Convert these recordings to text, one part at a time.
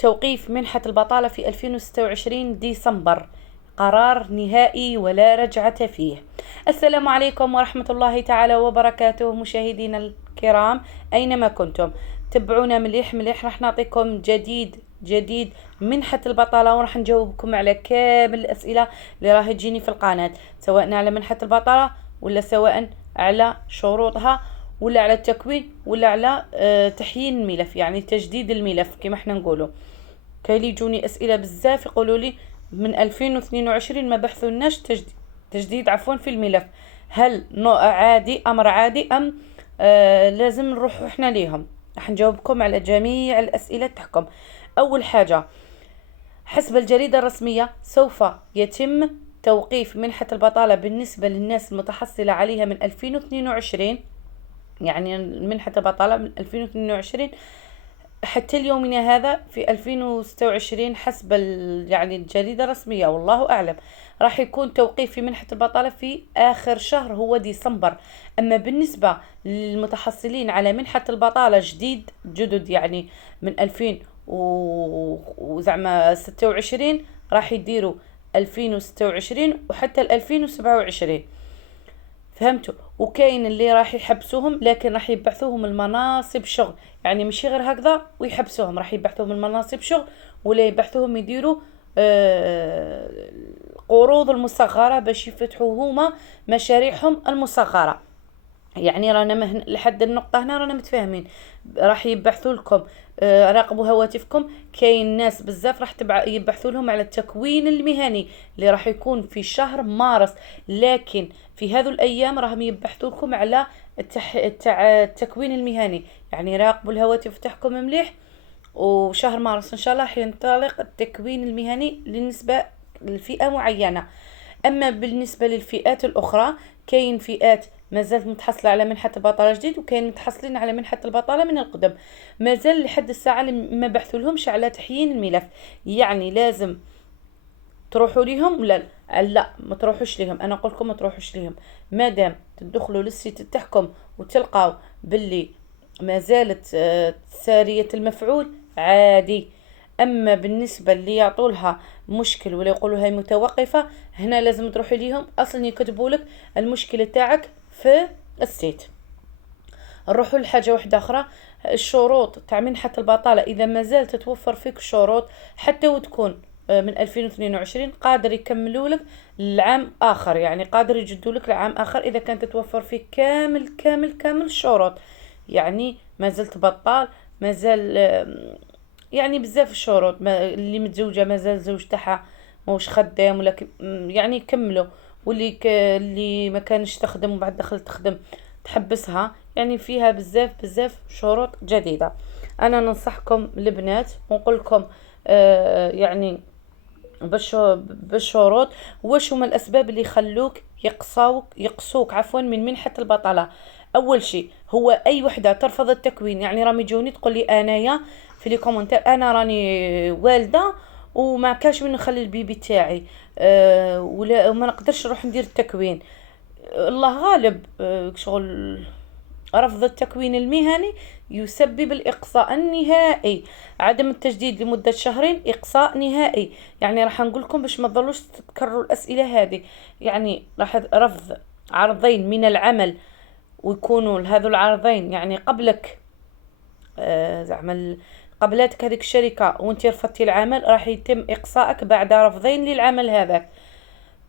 توقيف منحة البطالة في 2026 ديسمبر، قرار نهائي ولا رجعة فيه. السلام عليكم ورحمة الله تعالى وبركاته مشاهدينا الكرام أينما كنتم، تبعونا مليح مليح. راح نعطيكم جديد منحة البطالة، وراح نجاوبكم على كامل الأسئلة اللي راح تجيني في القناة، سواء على منحة البطالة ولا سواء على شروطها ولا على التكوين ولا على تحيين الملف، يعني تجديد الملف كما احنا نقولوا. كاين يجوني اسئله بزاف يقولوا لي من 2022 ما بحثولناش تجديد في الملف، هل امر عادي ام لازم نروح احنا ليهم؟ راح نجاوبكم على جميع الاسئله تاعكم. اول حاجه، حسب الجريده الرسميه سوف يتم توقيف منحه البطاله بالنسبه للناس المتحصله عليها من 2022، يعني منحة البطالة من 2022 حتى اليومنا هذا في 2026 حسب يعني الجريدة الرسمية، والله أعلم. راح يكون توقيف في منحة البطالة في آخر شهر هو ديسمبر. أما بالنسبة للمتحصلين على منحة البطالة جدد يعني من 2026 راح يديروا 2026 وحتى 2027. فهمتوا؟ وكاين اللي راح يحبسوهم، لكن راح يبعثوهم المناصب شغل، يعني مش غير هكذا ويحبسوهم، راح يبعثوهم المناصب شغل ولا يبعثوهم يديروا قروض المصغرة باش يفتحوا هما مشاريعهم المصغرة. يعني رانا لحد النقطة هنا رانا متفاهمين. راح يبحثوا لكم، راقبوا هواتفكم، كاين ناس بزاف راح يبحثوا لهم على التكوين المهني اللي راح يكون في شهر مارس، لكن في هذو الأيام راهم يبحثوا لكم على التكوين المهني. يعني راقبوا الهواتف تاعكم مليح، وشهر مارس إن شاء الله حينطلق التكوين المهني بالنسبة لفئة معينة. أما بالنسبة للفئات الأخرى، كاين فئات مازالت متحصلة على منحة البطالة جديد، وكاين متحصلين على منحة البطالة من القدم، مازال لحد الساعة ما بحثوا لهمش على تحيين الملف. يعني لازم تروحوا ليهم؟ لا ما تروحوش ليهم، انا اقول لكم ما تروحوش ليهم. مادام تدخلوا للسيت تاعكم وتلقاو باللي ما زالت سارية المفعول عادي. اما بالنسبه اللي يعطولها مشكل ولا يقولوا هاي متوقفه، هنا لازم تروحي ليهم اصلا يكتبوا لك المشكله تاعك في السيت. نروحوا لحاجه واحده اخرى، الشروط تاع منحه البطاله. اذا ما زالت تتوفر فيك شروط حتى وتكون من 2022 قادر يكملوا لك العام اخر، يعني قادر يجدوا لك العام اخر اذا كانت تتوفر فيك كامل الشروط. يعني ما زلت بطال، ما زال يعني بزاف الشروط، اللي متزوجه مازال زوج تاعها موش خدام ولا يعني يكملوا، واللي اللي ما كانش تخدم وبعد دخلت تخدم تحبسها. يعني فيها بزاف شروط جديده. انا ننصحكم البنات ونقول لكم يعني بالشروط. واش هما الاسباب اللي يخلوك يقصوك من منحة البطالة؟ اول شيء هو اي وحده ترفض التكوين، يعني رامي جوني تقول لي انايا في لي كومونتير انا راني والده وما كاش من نخلي البيبي تاعي وما نقدرش نروح ندير التكوين. الله غالب، شغل رفض التكوين المهني يسبب الإقصاء النهائي، عدم التجديد لمدة شهرين إقصاء نهائي. يعني راح نقول لكم باش ما تظلوش تكرروا الأسئلة هذه. يعني راح رفض عرضين من العمل، ويكونوا هذو العرضين يعني قبلك زعما قبلتك هذيك الشركة وانت رفضتي العمل، راح يتم إقصائك بعد رفضين للعمل هذاك.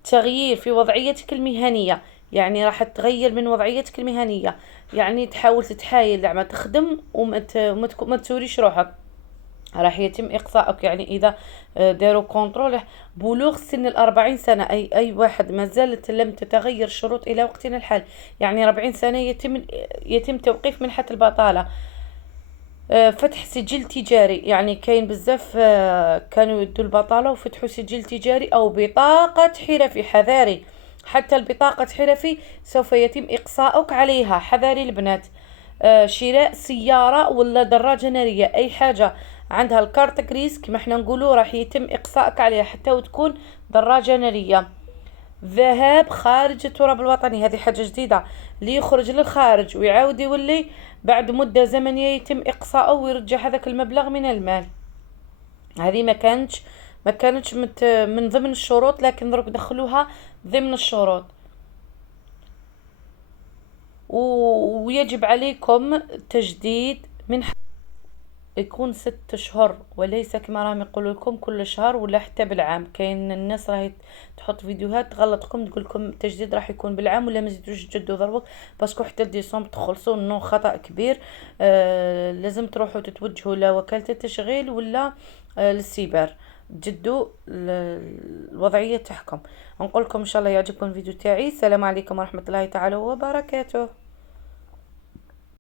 تغيير في وضعيتك المهنية، يعني راح تغير من وضعيتك المهنية، يعني تحاول تتحايل زعما تخدم وما تسوريش روحك، راح يتم إقصائك. يعني إذا داروا كونترول بلوغ سن 40 سنة، أي واحد ما زالت لم تتغير الشروط إلى وقتنا الحال، يعني 40 سنة يتم توقيف منحة البطالة. فتح سجل تجاري، يعني كاين بزاف كانوا يدوا البطالة وفتحوا سجل تجاري أو بطاقة حرفي. حذاري، حتى البطاقة حرفي سوف يتم إقصاؤك عليها، حذاري البنات. شراء سيارة ولا دراجة نارية، أي حاجة عندها الكارت كريس كما احنا نقولوا راح يتم إقصائك عليها حتى وتكون دراجة نارية. ذهاب خارج التراب الوطني، هذه حاجة جديدة، اللي يخرج للخارج ويعاود يولي بعد مدة زمنية يتم إقصاؤه ويرجع هذاك المبلغ من المال. هذه ما كانتش من ضمن الشروط، لكن درك دخلوها ضمن الشروط. ويجب عليكم تجديد يكون 6 شهور، وليس كما راهم يقولوا لكم كل شهر ولا حتى بالعام. كاين الناس راهي تحط فيديوهات تغلطكم، تقول لكم التجديد راح يكون بالعام ولا ما تزيدوش تجدوا ضربك، باسكو حتى ديسمبر تخلصوا انه خطأ كبير. لازم تروحوا تتوجهوا لوكالة التشغيل ولا للسيبر تجدوا الوضعية تاعكم. نقول لكم ان شاء الله يعجبكم الفيديو تاعي. السلام عليكم ورحمة الله تعالى وبركاته.